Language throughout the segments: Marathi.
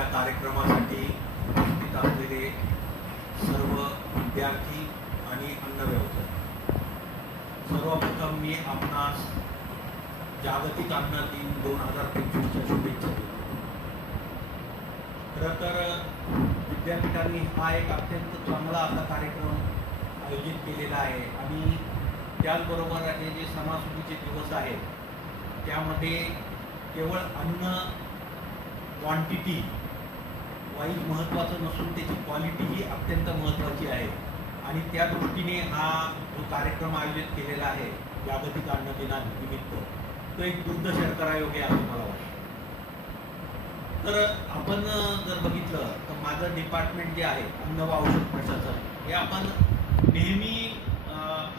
या कार्यक्रमासाठी उपस्थित असलेले सर्व विद्यार्थी आणि अन्न व्यवसाय, सर्वप्रथम मी आपणास जागतिक अन्न दिन 2025च्या शुभेच्छा देतो। खरं तर विद्यापीठांनी हा एक अत्यंत चांगला असा कार्यक्रम आयोजित केलेला आहे आणि त्याचबरोबर हे जे सणासुदीचे दिवस आहेत त्यामध्ये केवळ अन्न क्वांटिटी वाईज महत्त्वाचं नसून त्याची क्वालिटी ही अत्यंत महत्त्वाची आहे आणि त्या दृष्टीने हा जो कार्यक्रम आयोजित केलेला आहे जागतिक अन्न दिनानिमित्त तो एक दुर्दशा करायोग्य असं मला वाटतं। तर आपण जर बघितलं तर माझं डिपार्टमेंट जे आहे अन्न व औषध प्रशासन हे आपण नेहमी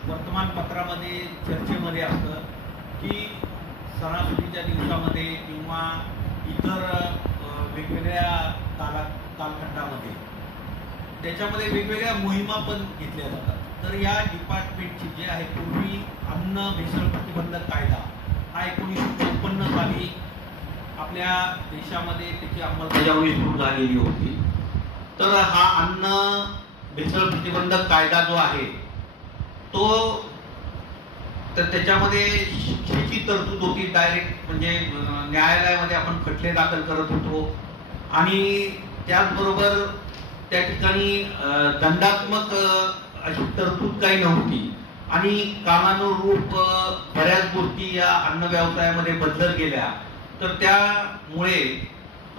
वर्तमानपत्रामध्ये चर्चेमध्ये असतं की सणासुदीच्या दिवसामध्ये किंवा इतर वेगवेगळ्या कालखंडामध्ये त्याच्यामध्ये वेगवेगळ्या मोहिमा पण घेतल्या जातात। तर या डिपार्टमेंटची जे आहे पूर्वी अन्न भेसळ प्रतिबंधक कायदा हा 1956 साली आपल्या देशामध्ये त्याची अंमलबजावणी सुरू झालेली होती। तर हा अन्न भेसळ प्रतिबंधक कायदा जो आहे तो तर त्याच्यामध्ये शिक्षेची तरतूद होती, डायरेक्ट म्हणजे न्यायालयामध्ये आपण खटले दाखल करत होतो आणि त्याचबरोबर त्या ठिकाणी दंडात्मक अशी तरतूद काही नव्हती आणि कालानुरूप बऱ्याच गोष्टी या अन्न व्यवसायामध्ये बदलत गेल्या। तर त्यामुळे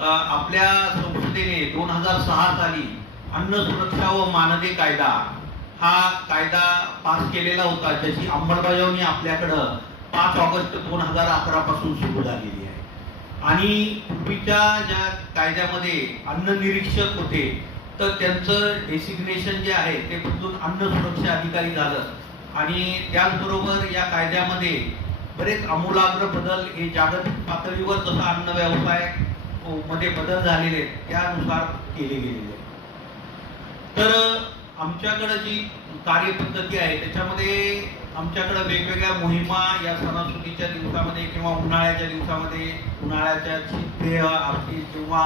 आपल्या संसदेने 2006 साली अन्न सुरक्षा व मानदे कायदा हा कायदा पास केलेला होता, ज्याची अंमलबजावणी आपल्याकडं 5 ऑगस्ट 2011 पासून सुरू झालेली आहे। आणि पूर्वीच्या ज्या कायद्यामध्ये अन्न निरीक्षक होते तर त्यांचं डेसिग्नेशन जे आहे ते बदलून अन्न सुरक्षा अधिकारी झालं आणि त्याचबरोबर या कायद्यामध्ये बरेच आमूलाग्र बदल हे जागतिक पातळीवर जसा अन्न व्यवसाय मध्ये बदल झालेले त्यानुसार केले गेलेले। तर आमच्याकडे जी कार्यपद्धती आहे त्याच्यामध्ये आमच्याकडे वेगवेगळ्या मोहिमा या सणासुदीच्या दिवसामध्ये किंवा उन्हाळ्याच्या दिवसामध्ये उन्हाळ्याच्या शीतपेय असतील किंवा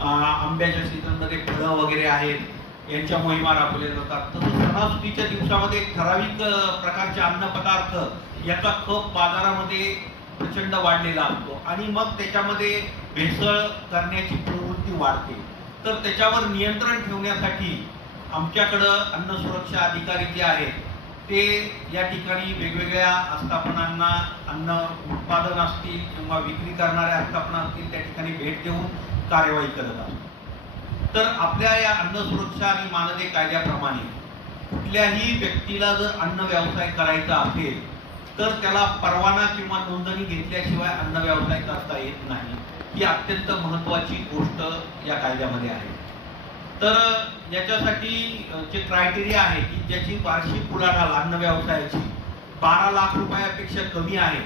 आंब्याच्या सीझनमध्ये फळं वगैरे आहेत यांच्या मोहिमा राबवल्या जातात। तसंच सणासुदीच्या दिवसामध्ये ठराविक प्रकारचे अन्नपदार्थ याचा खप बाजारामध्ये प्रचंड वाढलेला असतो आणि मग त्याच्यामध्ये भेसळ करण्याची प्रवृत्ती वाढते। तर त्याच्यावर नियंत्रण ठेवण्यासाठी आमच्याकडं अन्न सुरक्षा अधिकारी जे आहेत ते या ठिकाणी वेगवेगळ्या आस्थापनांना अन्न उत्पादन असतील किंवा विक्री करणाऱ्या आस्थापना असतील त्या ठिकाणी भेट देऊन कार्यवाही करत असतात। तर आपल्या या अन्न सुरक्षा आणि मानदे कायद्याप्रमाणे कुठल्याही व्यक्तीला जर अन्न व्यवसाय करायचा असेल तर त्याला परवाना किंवा नोंदणी घेतल्याशिवाय अन्न व्यवसाय करता येत नाही। ही अत्यंत महत्त्वाची गोष्ट या कायद्यामध्ये आहे। तर याच्यासाठी जे क्रायटेरिया आहे की ज्याची वार्षिक उलाढाल अन्न व्यवसायाची 12 लाख रुपयापेक्षा कमी आहे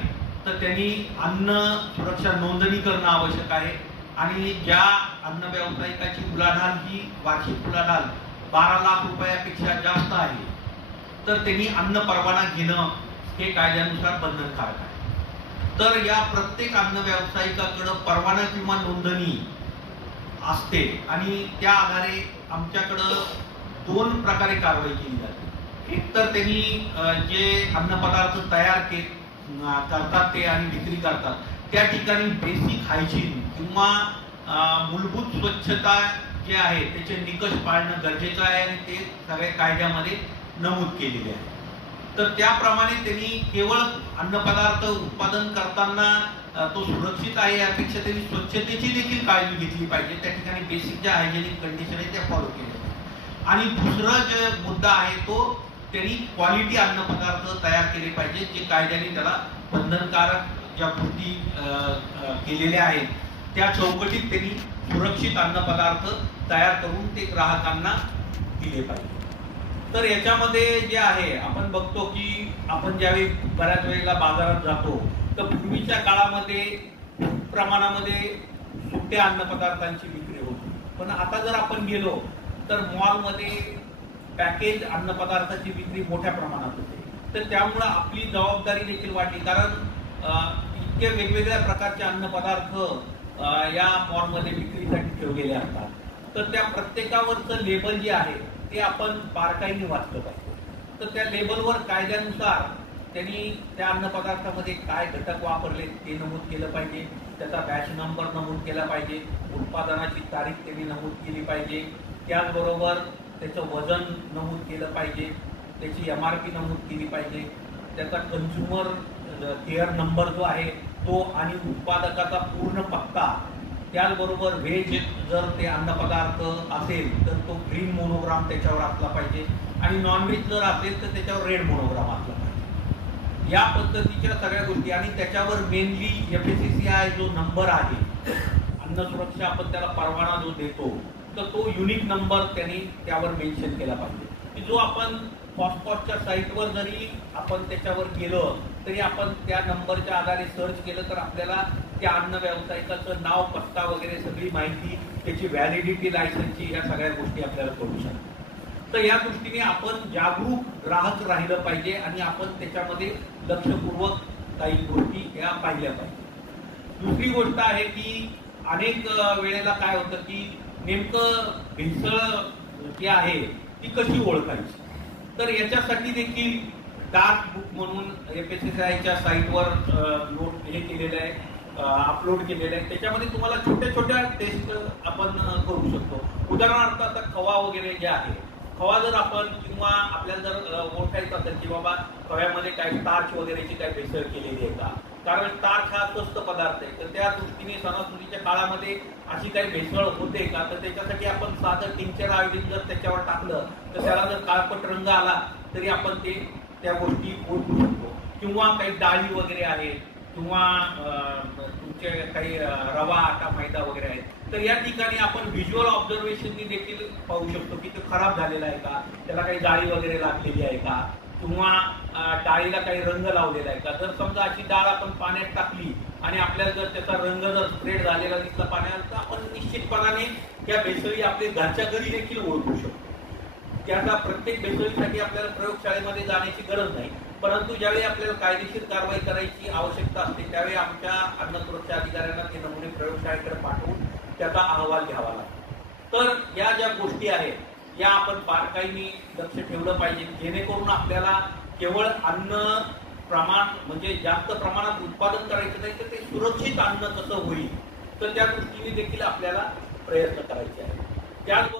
तर त्यांनी अन्न सुरक्षा नोंदणी करणं आवश्यक आहे आणि ज्या अन्न व्यावसायिकाची उलाढाल ही वार्षिक उलाढाल 12 लाख रुपयापेक्षा जास्त आहे तर त्यांनी अन्न परवाना घेणं हे कायद्यानुसार बंधनकारक आहे। तर या प्रत्येक अन्न व्यावसायिकाकडे परवाना किंवा नोंदणी असते आणि त्या आधारे आमच्याकडं 2 प्रकारे कारवाई केली जाते। एक तर त्यांनी जे अन्नपदार्थ तयार करतात ते आणि विक्री करतात त्या ठिकाणी बेसिक हायजीन किंवा मूलभूत स्वच्छता जे आहे त्याचे निकष पाळणं गरजेचं आहे आणि ते सगळ्या कायद्यामध्ये नमूद केलेले आहे। तर त्याप्रमाणे त्यांनी केवळ अन्नपदार्थ उत्पादन करताना तो सुरक्षित आहे यापेक्षा त्यांनी स्वच्छतेची देखील काळजी घेतली पाहिजे। त्या ठिकाणी बेसिक ज्या हायजेनिक कंडिशन आहे त्या फॉलो केल्या पाहिजे। आणि दुसरा जो मुद्दा आहे तो त्यांनी क्वालिटी अन्नपदार्थ तयार केले पाहिजे जे कायद्याने त्याला बंधनकारक ज्या कृती केलेल्या आहेत त्या चौकटीत त्यांनी सुरक्षित अन्नपदार्थ तयार करून ते ग्राहकांना दिले पाहिजे। तर याच्यामध्ये जे आहे आपण बघतो की आपण ज्यावेळी बऱ्याच वेळेला बाजारात जातो तर पूर्वीच्या काळामध्ये प्रमाणामध्ये सुट्ट्या अन्नपदार्थांची विक्री होती, पण आता जर आपण गेलो तर मॉलमध्ये पॅकेज अन्नपदार्थाची विक्री मोठ्या प्रमाणात होते। तर त्यामुळे आपली जबाबदारी देखील वाढली, कारण इतके वेगवेगळ्या प्रकारचे अन्नपदार्थ या मॉलमध्ये विक्रीसाठी ठेवलेले असतात, तर त्या प्रत्येकावरचं लेबल जे आहे ते आपण बारकाईने वाचलं पाहिजे. तर त्या लेबलवर कायद्यानुसार त्यांनी त्या अन्नपदार्थामध्ये काय घटक वापरले ते नमूद केलं पाहिजे, त्याचा बॅच नंबर नमूद केला पाहिजे, उत्पादनाची तारीख त्यांनी नमूद केली पाहिजे, त्याचबरोबर त्याचं वजन नमूद केलं पाहिजे, त्याची MRP नमूद केली पाहिजे, त्याचा कन्झ्युमर केअर नंबर जो आहे तो आणि उत्पादकाचा पूर्ण पत्ता, त्याचबरोबर व्हेज जर ते अन्नपदार्थ असेल तर तो ग्रीन मोनोग्राम त्याच्यावर असला पाहिजे आणि नॉनव्हेज जर असेल तर त्याच्यावर रेड मोनोग्राम असला पाहिजे. या पद्धतीच्या सगळ्या गोष्टी आणि त्याच्यावर मेनली FSSAI जो नंबर आहे, अन्न सुरक्षा आपण त्याला परवाना जो देतो, तर तो युनिक नंबर त्यांनी त्यावर मेन्शन केला पाहिजे. की जो आपण फॉस्फॉसच्या साईटवर जरी आपण त्याच्यावर गेलो तरी आपण त्या नंबरच्या आधारे सर्च केलं तर आपल्याला त्या अन्न व्यावसायिकाचं नाव, पत्ता वगैरे सगळी माहिती, त्याची व्हॅलिडिटी, लायसन्सची, ह्या सगळ्या गोष्टी आपल्याला कळू शकतात. तर या दृष्टीने आपण जागरूक ग्राहक राहिलं पाहिजे आणि आपण त्याच्यामध्ये लक्षपूर्वक काही गोष्टी या पाहिल्या पाहिजे. दुसरी गोष्ट आहे की अनेक वेळेला काय होतं की नेमकं भेसळ जी आहे ती कशी ओळखायची, तर याच्यासाठी देखील डार्क बुक म्हणून FSSAIच्या साईटवर हे केलेलं आहे, अपलोड केलेलं आहे. त्याच्यामध्ये तुम्हाला छोट्या छोट्या टेस्ट आपण करू शकतो. उदाहरणार्थ आता खवा वगैरे जे आहे, खवा जर आपण किंवा आपल्याला जर ओळखायचं असेल की बाबा खव्यामध्ये काही स्टार्च वगैरेची काही भेसळ केलेली आहे का, कारण स्टार्च हा स्वस्त पदार्थ आहे, तर त्या दृष्टीने सणासुदीच्या काळामध्ये अशी काही भेसळ होते का, तर त्याच्यासाठी आपण साधं टिंचर आयोडीन जर त्याच्यावर टाकलं तर त्याला जर काळपट रंग आला तरी आपण त्या गोष्टी ओळखू शकतो. किंवा काही डाळी वगैरे आहे किंवा तुमचे काही रवा, आटा, मैदा वगैरे आहे, तर या ठिकाणी आपण व्हिज्युअल ऑब्झर्वेशननी देखील पाहू शकतो की तो खराब झालेला आहे का, त्याला काही जाळी वगैरे लागलेली आहे का, किंवा डाळीला काही रंग लावलेला आहे का. जर समजा अशी डाळ आपण पाण्यात टाकली आणि आपल्याला जर त्याचा रंग जर स्प्रेड झालेला दिसला पाण्यात, तर आपण निश्चितपणाने त्या भेसळी आपल्या घरच्या घरी देखील ओळखू शकतो. त्याचा प्रत्येक भेसळीसाठी आपल्याला प्रयोगशाळेमध्ये जाण्याची गरज नाही, परंतु ज्यावेळी आपल्याला कायदेशीर कारवाई करायची आवश्यकता असते त्यावेळी आमच्या अन्न सुरक्षा अधिकाऱ्यांना ते नमुने प्रयोगशाळेकडे पाठवून त्याचा अहवाल घ्यावा लागतो. तर या ज्या गोष्टी आहेत या आपण बारकाईने लक्ष ठेवलं पाहिजे, जेणेकरून आपल्याला केवळ अन्न प्रमाण म्हणजे जास्त प्रमाणात उत्पादन करायचं नाही, तर ते सुरक्षित अन्न कसं होईल तर त्या दृष्टीने देखील आपल्याला प्रयत्न करायचे आहे. त्याचबरोबर